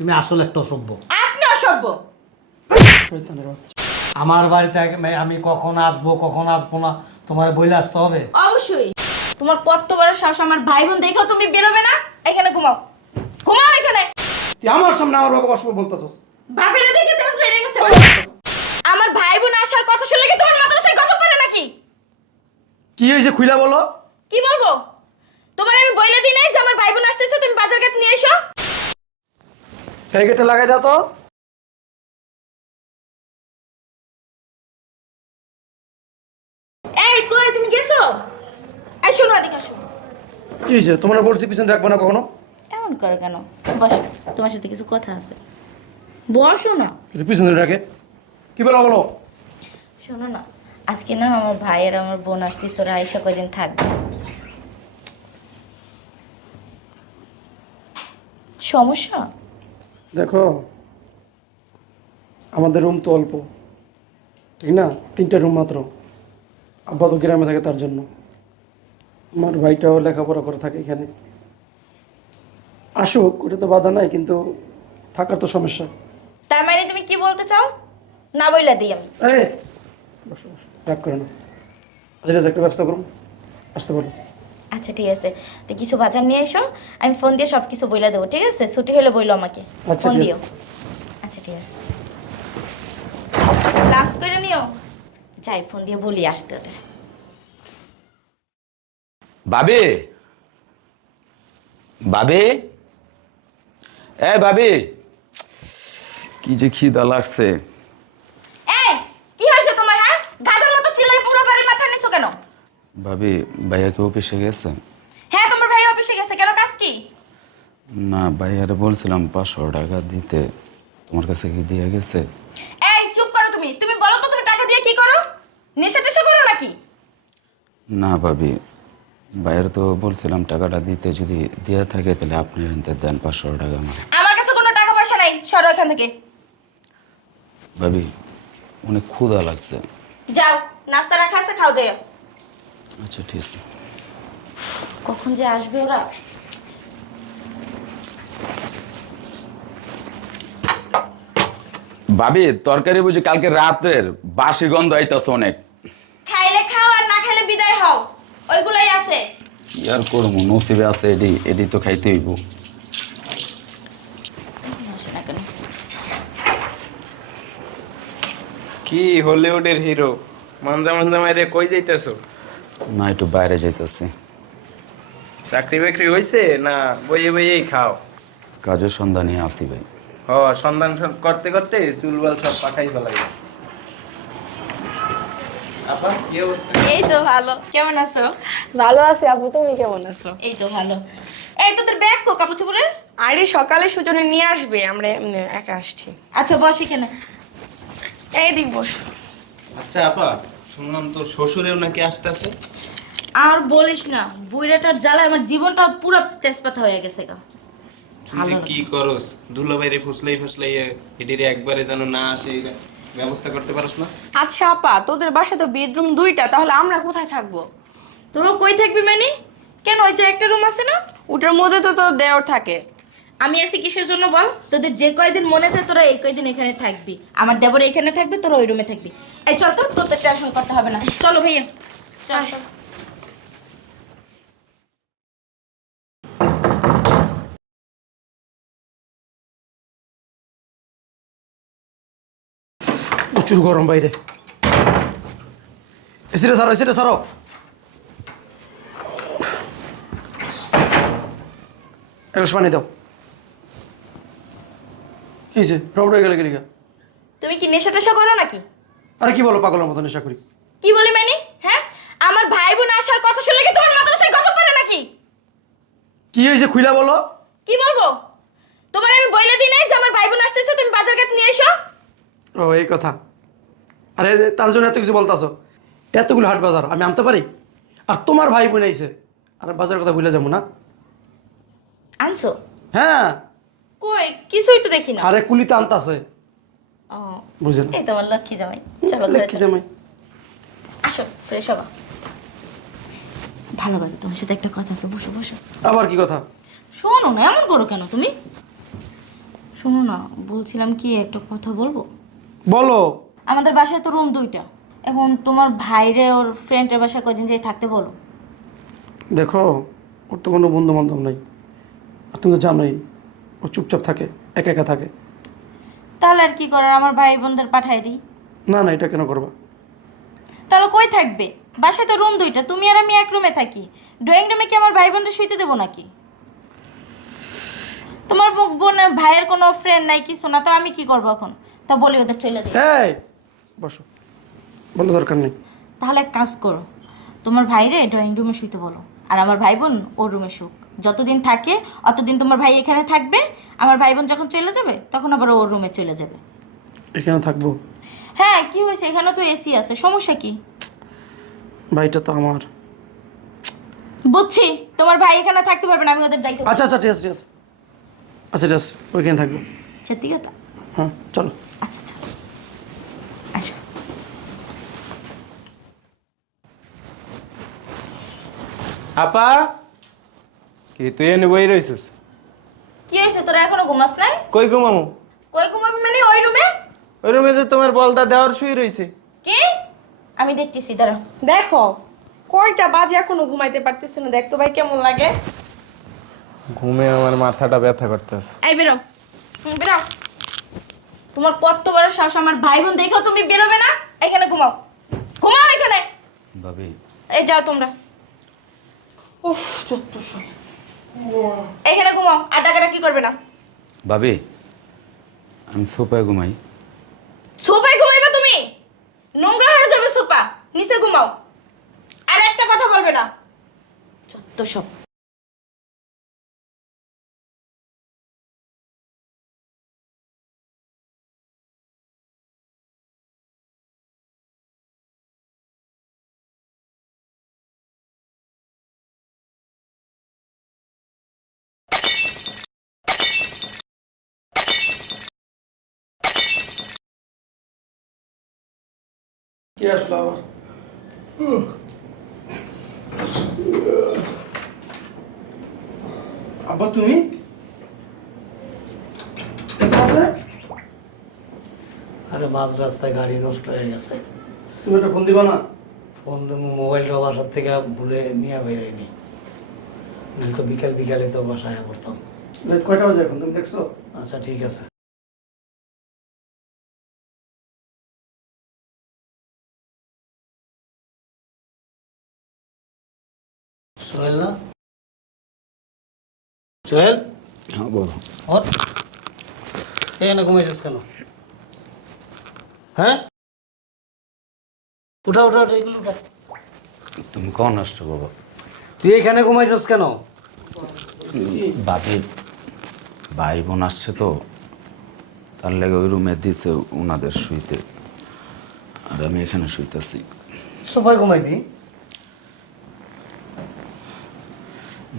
তুমি আসলে একটা অসভ্য। আপনি অসভ্য। আমার বাড়িতে আমি কখন আসব কখন আসব না তোমার বইলে আসতে হবে? অবশ্যই। তোমার কত বড় সাহস আমার ভাই বোন দেখেও তুমি বেরোবে না? এখানে ঘুমাও। ঘুমাও এখানে। তুই আমার সামনে আমার বাবা অশুভ বলতেছস। বাপেরা দেখে তেজ বেড়ে গেছে। আমার ভাই বোন আসার কথা শুনলে কি তোমার মাদ্রাসায় কথা পারে নাকি? কি হয়েছে খুইলা বলো? কি বলব? তোমার আমি বইলে দিই নাই যে আমার ভাই বোন আসতেছে তুমি বাজার ঘাট নিয়ে এসো। ক্যারিকেটটা লাগাই দাও তো। এই কই তুমি গেছো? এই শোনো এদিকে আসো। কি হয়েছে? তোমরা বলছি পিছনে রাখব না কখনো? এমন করো কেন? বসো তোমার সাথে কিছু কথা আছে। বসো না। কিন্তু পিছনে রাখে। কি বলো বলো? শোনো না আজকে না আমার ভাই আর আমার বোন আসতেছে ওরা আইসা কয়দিন থাকবে। সমস্যা? দেখো আমাদের রুম তো অল্প ঠিক না? তিনটা রুম মাত্র। আব্বা তো গ্রামে থাকে তার জন্য। আমার ভাইটাও লেখাপড়া করে থাকে এখানে। আসুক ওটা তো বাধা নাই কিন্তু থাকার তো সমস্যা। তার মানে তুমি কি বলতে চাও? না বইলা দিই আমি। এই বসো বসো। রাগ করে না। আচ্ছা একটা ব্যবস্থা করুন। আসতে বলো। আচ্ছা ঠিক আছে। তো কিছু বাজার নিয়ে এসো আমি ফোন দিয়ে সব কিছু বইলা দেবো ঠিক আছে? ছুটি হলে বইলো আমাকে। আচ্ছা, ফোন দিও। আচ্ছা ঠিক আছে। লাঞ্চ করে নিও? যাই ফোন দিয়ে বলি আসতে ওদের। বাবে? বাবে? এ বাবে! কি যে খিদা লাগছে এই কি হয়েছে তোমার হ্যাঁ গাধার মতো চিল্লাই পুরো বাড়ির মাথা নিছো কেন ভাবি ভাইয়া কি অফিসে গেছে? হ্যাঁ তোমার ভাই অফিসে গেছে। কেন কাজ কি? না ভাইয়ারে বলছিলাম পাঁচশো টাকা দিতে। তোমার কাছে কি দিয়ে গেছে? এই চুপ করো তুমি। তুমি বলো তো তুমি টাকা দিয়ে কি করো? নেশা টেশা করো নাকি? না ভাবি। ভাইয়ের তো বলছিলাম টাকাটা দিতে যদি দিয়ে থাকে তাহলে আপনি এনতে দেন পাঁচশো টাকা আমার। আমার কাছে কোনো টাকা পয়সা নাই। সরো এখান থেকে। ভাবি অনেক ক্ষুধা লাগছে। যাও নাস্তা রাখা আছে খাও যাও আচ্ছা ঠিক আছে। কখন যে আসবে ওরা? ভাবি তরকারি বুঝি কালকে রাতের। বাসি গন্ধ আইতাছে অনেক। খাইলে খাও আর না খাইলে বিদায় হও। ওইগুলাই আছে। কি আর করব? নসিবে আছে এডি এডি তো খাইতে হইব। কি হলিউডের হিরো মানজা মানজা মাইরে কই যাইতেছো? না একটু বাইরে যাইতেছি। চাকরি বাকরি হইছে না বইয়ে বইয়েই খাও? কাজের সন্ধানে আসি ভাই। হ সন্ধান সন- করতে করতে চুলবাল সব পাঠাই ফেলাই। আপা কি অবস্থা? এই তো ভালো। কেমন আছো? ভালো আছি আপু তুমি কেমন আছো? এই তো ভালো। এই তোদের ব্যাগ কো কাপড় চোপড়ের? আরে সকালে সুজনে নিয়ে আসবে আমরা এমনি একা আসছি। আচ্ছা বস এখানে। এই দিক বস। আচ্ছা আপা শুনলাম তোর শ্বশুরেও নাকি আসতেছে। আর বলিস না বুইরাটার জ্বালায় আমার জীবনটা পুরো তেজপাতা হয়ে গেছে গা। তুই যে কি করস দুলা বাইরে ফুসলাই ফুসলাই এটিরে একবারে যেন না আসে ব্যবস্থা করতে পারস না? আচ্ছা আপা তোদের বাসা তো বেডরুম দুইটা তাহলে আমরা কোথায় থাকব? তোরা কই থাকবি মানে? কেন ওই যে একটা রুম আছে না? ওটার মধ্যে তো তোর দেওর থাকে। আমি আছি কিসের জন্য বল? তোদের যে কয়দিন মনে থাকে তোরা এই কয়দিন এখানে থাকবি। আমার দেবর এখানে থাকবে, তোরা ওই রুমে থাকবি। এই চল তো তোদের টেনশন করতে হবে না। চলো ভাইয়া। চল প্রচুর গরম বাইরে। এসিটা সারো এসিটা সারো। এক পানি দাও। কি হয়েছে? রৌড হয়ে গেলে গেলিগা তুমি কি নেশা টেশা করো নাকি? আরে কি বলো পাগলের মতো নেশা করি। কি বলি মানে? হ্যাঁ? আমার ভাই বোন আসার কথা শুনলে কি তোমার মাদ্রাসায় কথা পড়ে নাকি? কি হয়েছে খুইলা বলো? কি বলব? তোমার আমি বইলে দিই নাই যে আমার ভাই বোন আসতেছে তুমি বাজার ঘাট নিয়ে এসো। ও এই কথা। আরে তার জন্য এত কিছু বলতাছো? এতগুলো হাট বাজার আমি আনতে পারি? আর তোমার ভাই বোন আইছে। আর বাজার কথা ভুলে যাব না। আনছো? হ্যাঁ। কই? কিছুই তো দেখি না। আরে কুলিতে আনতাছে। ও বুঝেন। এই তোমার লক্ষ্মী জামাই। চলো লক্ষ্মী জামাই। আসো ফ্রেশ হবা। ভালো কথা তোমার সাথে একটা কথা আছে বসো বসো। আবার কি কথা? শোনো না এমন করো কেন তুমি? শোনো না বলছিলাম কি একটা কথা বলব? বলো। আমাদের বাসায় তো রুম দুইটা। এখন তোমার ভাইরে ওর ফ্রেন্ডের বাসায় কদিন যাই থাকতে বলো। দেখো ওর তো কোনো বন্ধু বান্ধব নাই। আর তুমি তো জানোই ও চুপচাপ থাকে একা একা থাকে। তাহলে আর কি করার? আমার ভাই বোনদের পাঠাই দিই। না না এটা কেন করবা? তাহলে কই থাকবে? বাসায় তো রুম দুইটা তুমি আর আমি এক রুমে থাকি। ড্রয়িং রুমে কি আমার ভাই বোনদের শুইতে দেবো নাকি? তোমার ব- বোনের ভাইয়ের কোনো ফ্রেন্ড নাই কিছু না তো আমি কি করব এখন? তা বলি ওদের চলে যাই। এই বসো। বলো দরকার নেই। তাহলে এক কাজ করো তোমার ভাইরে ড্রয়িং রুমে শুইতে বলো। আর আমার ভাই বোন ওর রুমে শুক। যতদিন থাকে অতদিন তোমার ভাই এখানে থাকবে আমার ভাই বোন যখন চলে যাবে তখন আবার ওর রুমে চলে যাবে। এখানে থাকব? হ্যাঁ কি হয়েছে? এখানে তো এসি আছে সমস্যা কি? ভাইটা তো আমার। বুঝছি তোমার ভাই এখানে থাকতে পারবে না আমি ওদের যাইতে আচ্ছা আচ্ছা ঠিক আছে ঠিক আছে। আচ্ছা ঠিক আছে ওইখানে থাকব। সত্যি কথা? হ্যাঁ চলো। আচ্ছা আচ্ছা আচ্ছা আপা? কি তুই এনে বই রইছিস? কি হয়েছে তোরা এখনও ঘুমাস নাই? কই ঘুমামু? কই ঘুমাবি মানে ওই রুমে? ওই রুমে যে তোমার বলটা দেওয়ার শুয়ে রইছে। কি? আমি দেখতেছি দাঁড়া। দেখো কয়টা বাজে এখনও ঘুমাইতে পারতেছে না। দেখতো ভাই কেমন লাগে? ঘুমে আমার মাথাটা ব্যথা করতেছে। এই বেরো। হুম, বেরো। তোমার কত বড় সাহস আমার ভাই বোন দেখো তুমি বেরোবে না? এখানে ঘুমাও। ঘুমাও এখানে। ভাবি। এই যাও তোমরা। উফ সব। এখানে ঘুমাও আর টাকাটা কি করবে না। ভাবি আমি সোফায় ঘুমাই। সোফায় ঘুমাইবে তুমি? নোংরা হয়ে যাবে সোফা নিচে ঘুমাও। আর একটা কথা বলবে না। যত সব। কি আসলো আবার? আব্বা তুমি? আরে মাঝ রাস্তায় গাড়ি নষ্ট হয়ে গেছে। তুমি একটা ফোন দিবা না? ফোন দেবো মোবাইলটা বাসার থেকে ভুলে নিয়ে বেরোয়নি। নাহলে তো বিকাল বিকালে তো বাসায় পড়তাম। কয়টা বাজে এখন? তুমি দেখছ? আচ্ছা ঠিক আছে। সোহেল না? সোহেল হ্যাঁ বলো। ওর এখানে ঘুমাইছিস কেন? হ্যাঁ? উঠা উঠা উঠা এগুলো উঠা। তুমি কখন আসছো বাবা? তুই এখানে ঘুমাইছিস কেন? বাপের ভাই বোন আসছে তো তার লেগে ওই রুমে দিছে ওনাদের শুইতে। আর আমি এখানে শুইতেছি। সোফায় ঘুমাইতি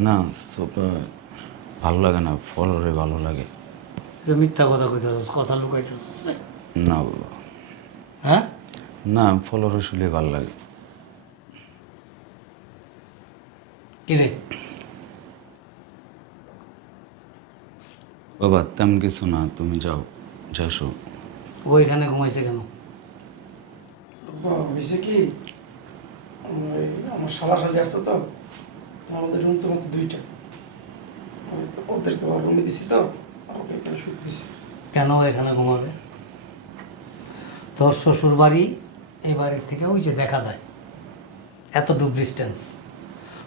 না সোফা ভালো লাগে না ফলরে ভালো লাগে। মিথ্যা কথা কইতেছিস কথা লুকাইতেছিস রে। না বাবা। হ্যাঁ? না ফলরে শুলে ভালো লাগে। কিরে বাবা তেমন কিছু না তুমি যাও যাসো। ও এখানে ঘুমাইছে কেন? হয়েছে কি? আমার শালা শালি আসছে তো। আমাদের রুম তো মতো দুইটা। ওদেরকে ওর রুমে দিছি তো আর ওকে এখানে শুয়ে দিছি। কেন এখানে ঘুমাবে? তোর শ্বশুর বাড়ি এই বাড়ির থেকে ওই যে দেখা যায়। এতটুকু ডিস্টেন্স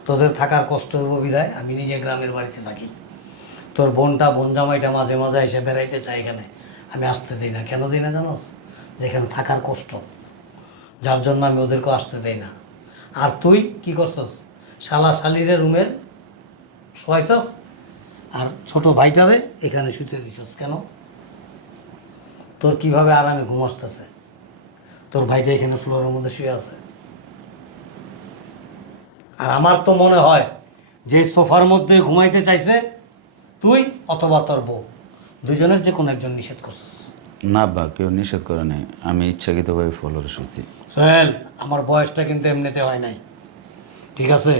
তোদের থাকার কষ্ট হইব বিধায় আমি নিজে গ্রামের বাড়িতে থাকি। তোর বোনটা, বোন জামাইটা মাঝে মাঝে এসে বেড়াইতে চাই এখানে। আমি আসতে দিই না। কেন দিই না জানোস? যে এখানে থাকার কষ্ট। যার জন্য আমি ওদেরকে আসতে দেই না। আর তুই কি করছস? শালা শালিরে রুমের শোয়াইছস আর ছোট ভাইটারে এখানে শুতে দিছস কেন? তোর কীভাবে আরামে ঘুম আসতেছে তোর ভাইটা এখানে ফ্লোরের মধ্যে শুয়ে আছে। আর আমার তো মনে হয় যে সোফার মধ্যে ঘুমাইতে চাইছে তুই অথবা তোর বউ। দুজনের যে কোনো একজন নিষেধ করছিস। না বা কেউ নিষেধ করে নাই। আমি ইচ্ছাকৃতভাবে ফলরে শুইছি। সোহেল আমার বয়সটা কিন্তু এমনিতে হয় নাই। ঠিক আছে?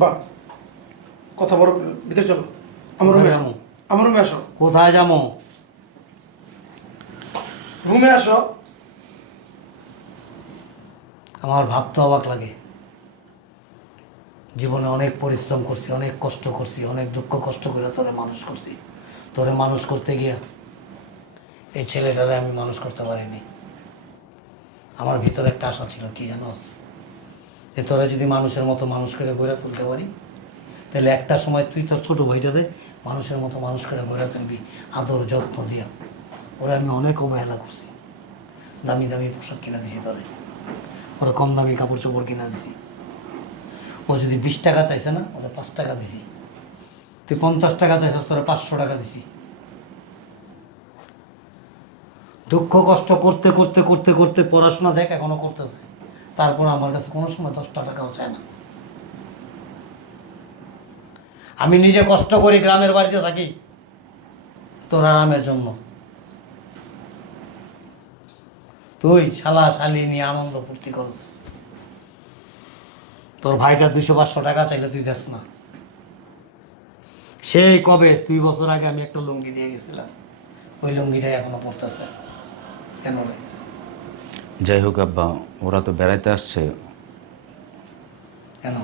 বা কথা বড় ভিতরে চলো। আমার রুমে আসো। আমো। রুমে আসো। কোথায় যাব? রুমে আসো। আমার ভাবতে অবাক লাগে। জীবনে অনেক পরিশ্রম করছি অনেক কষ্ট করছি অনেক দুঃখ কষ্ট করে তোরে মানুষ করছি। তোরে মানুষ করতে গিয়া এই ছেলেটারে আমি মানুষ করতে পারিনি। আমার ভিতরে একটা আশা ছিল, কি জানোস যে তোরা যদি মানুষের মতো মানুষ করে গড়ে তুলতে পারি, তাহলে একটা সময় তুই তোর ছোটো ভাইটারে মানুষের মতো মানুষ করে গড়ে তুলবি, আদর, যত্ন দিয়া। ওরা আমি অনেক অবহেলা করছি। দামি দামি পোশাক কিনে দিছি তোরে। ওরা কম দামি কাপড় চোপড় কিনা দিছি। ও যদি বিশ টাকা চাইছে না, ওরা পাঁচ টাকা দিছি। তুই পঞ্চাশ টাকা চাইছিস, তোরা পাঁচশো টাকা দিছি। দুঃখ, কষ্ট করতে করতে করতে করতে পড়াশোনা দেখ, এখনও করতেছে। তারপর আমার কাছে কোনো সময় দশটা টাকাও চায় না। আমি নিজে কষ্ট করি, গ্রামের বাড়িতে থাকি। তোর আরামের জন্য। তুই শালা শালি নিয়ে আনন্দ ফুর্তি করস। তোর ভাইটা দুইশো পাঁচশো টাকা চাইলে তুই দেস না। সেই কবে, দুই বছর আগে আমি একটা লুঙ্গি দিয়ে গেছিলাম। ওই লুঙ্গিটাই এখনও পড়তেছে কেন রে যাই হোক আব্বা ওরা তো বেড়াইতে আসছে। কেন?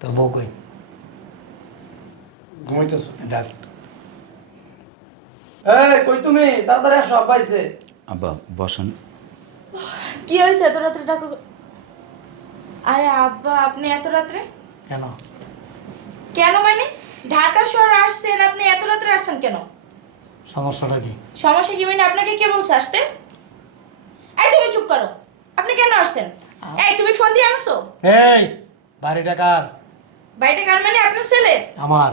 তোর বউ কই? ঘুমাইতেছো। ডাক। এই কই তুমি? তাড়াতাড়ি আসো আব্বা আইছে। আব্বা বসেন। কি হয়েছে এত রাত্রে ডাকো? আরে আব্বা আপনি এত রাত্রে? কেন? কেন মানে? ঢাকা শহরে আসছেন আপনি এত রাত্রে আসছেন কেন? সমস্যাটা কি? সমস্যা কি মানে আপনাকে কে বলছে আসতে? এই তুমি চুপ করো। আপনি কেন আসছেন? এই তুমি ফোন দিয়ে আনছো? এই বাড়িটা কার? বাড়িটা কার মানে আপনার ছেলের? আমার।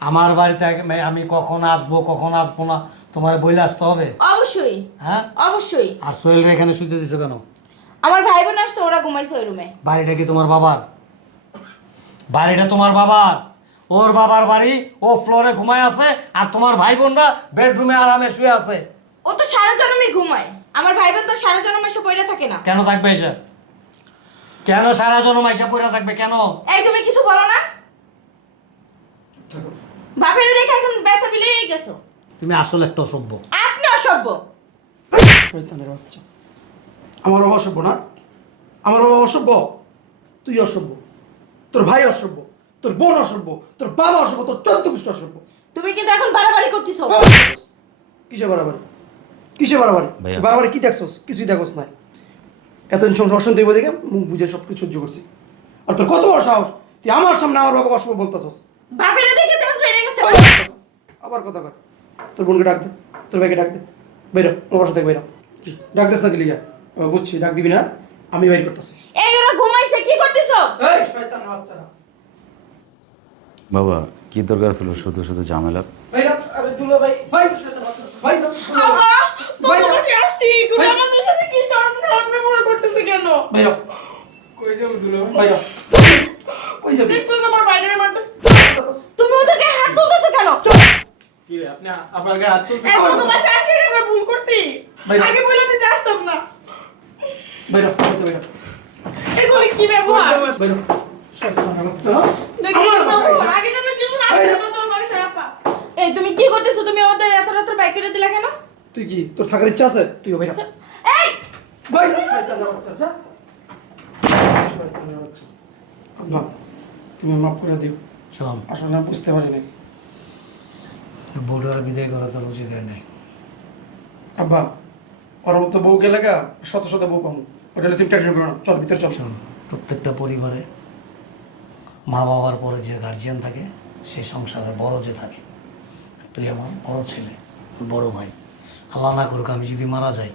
আমার বাড়িতে আমি- কখন আসব কখন আসব না তোমার বইলে আসতে হবে? অবশ্যই। হ্যাঁ? অবশ্যই। আর সোহেলরা এখানে শুতে দিছো কেন? আমার ভাই বোন আসছে ওরা ঘুমাইছে ওই রুমে। বাড়িটা কি তোমার বাবার? বাড়িটা তোমার বাবার? ওর বাবার বাড়ি ও ফ্লোরে ঘুমায় আছে আর তোমার ভাই বোনরা বেডরুমে আরামে শুয়ে আছে। ও তো সারা জন্মই ঘুমায়। আমার ভাই বোন তো সারা জন্ম এসে পড়ে থাকে না। কেন থাকবে এসে? কেন সারা জন্ম এসে পড়ে থাকবে? কেন? এই তুমি কিছু বলো না? বাপের দেখে এখন বেসা বিলে গেছো। তুমি আসলে একটা অসভ্য। আপনি অসভ্য। শয়তানের বাচ্চা। আমার অসভ্য না? আমার বাবা অসভ্য? তুই অসভ্য। তোর ভাই অসভ্য। তোর বোন অসভ্য তোর বাবা অসভ্য তোর চোদ্দ গোষ্ঠী অসভ্য। তুমি কিন্তু এখন বাড়াবাড়ি করতেছো। কিসে বাড়াবাড়ি? কিসে বাড়াবাড়ি। বাড়াবাড়ি কি দেখছস? কিছুই দেখছস নাই। এতদিন সংসার অশান্তি হইব দেখে মুখ বুঝে সব কিছু সহ্য করছি। আর তোর কত বড় সাহস? তুই আমার সামনে আমার বাবা অসভ্য বলতেছস। বাপের দেখে তেজ বেড়ে গেছে। আবার কথা কর। তোর বোনকে ডাক দে। তোর ভাইকে ডাক দে। বেরো আমার সাথে বেরো ডাক দিস না কি ও, বুঝছি ডাক দিবি না আমি বাইর করতেছি। এই ওরা ঘুমাইছে কি করতেছো? এই শয়তানের বাচ্চারা। বাবা কি দরকার ছিল? শুধু শুধু ঝামেলা। কি ব্যবহার? তুমি কি এই তুমি করতেছো? তুমি ওদের এত রাত্রে বাইক করে দিলা কেন? তুই কি? তোর থাকার ইচ্ছা আছে? এই! ভাই তুমি মাফ করে দিও। শোন। আসলে আমি বুঝতে পারি নাই। বউটার বিদায় করা তোর উচিত হয় নাই। আব্বা ওর মতো বউকে লাগা শত শত বউ পাবো। ওটা তুমি টেনশন করো না। চল ভিতরে চল। শোন প্রত্যেকটা পরিবারে মা বাবার পরে যে গার্জিয়ান থাকে সেই সংসারের বড় যে থাকে, তুই আমার বড় ছেলে বড় ভাই। আল্লাহ না করুক আমি যদি মারা যাই,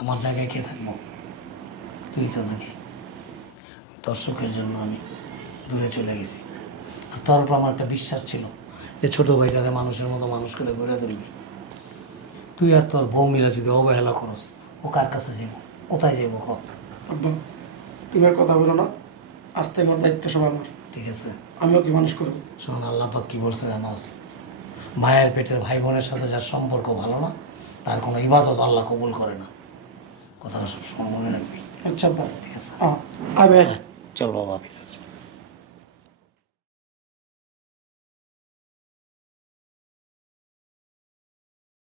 আমার জায়গায় কে থাকব? তুই তো নাকি। দর্শকের জন্য আমি দূরে চলে গেছি। আর তার উপর আমার একটা বিশ্বাস ছিল যে ছোটো ভাইটারে মানুষের মতো মানুষ করে গড়ে তুলবি। তুই আর তোর বউ মিলা যদি অবহেলা করস, ও কার কাছে যাব? কোথায় যাব ক আব্বা, তুমি আর কথা বলো না। আজ থেকে আমার দায়িত্ব সব আমার। ঠিক আছে। আমিও কি মানুষ করব? শোন আল্লাহ পাক কি বলছে জানোস? মায়ের পেটের ভাই বোনের সাথে যার সম্পর্ক ভালো না তার কোনো ইবাদত আল্লাহ কবুল করে না। কথাটা সব সময় মনে রাখবি? আচ্ছা ঠিক আছে। হ্যাঁ চল বাবা ভিতরে।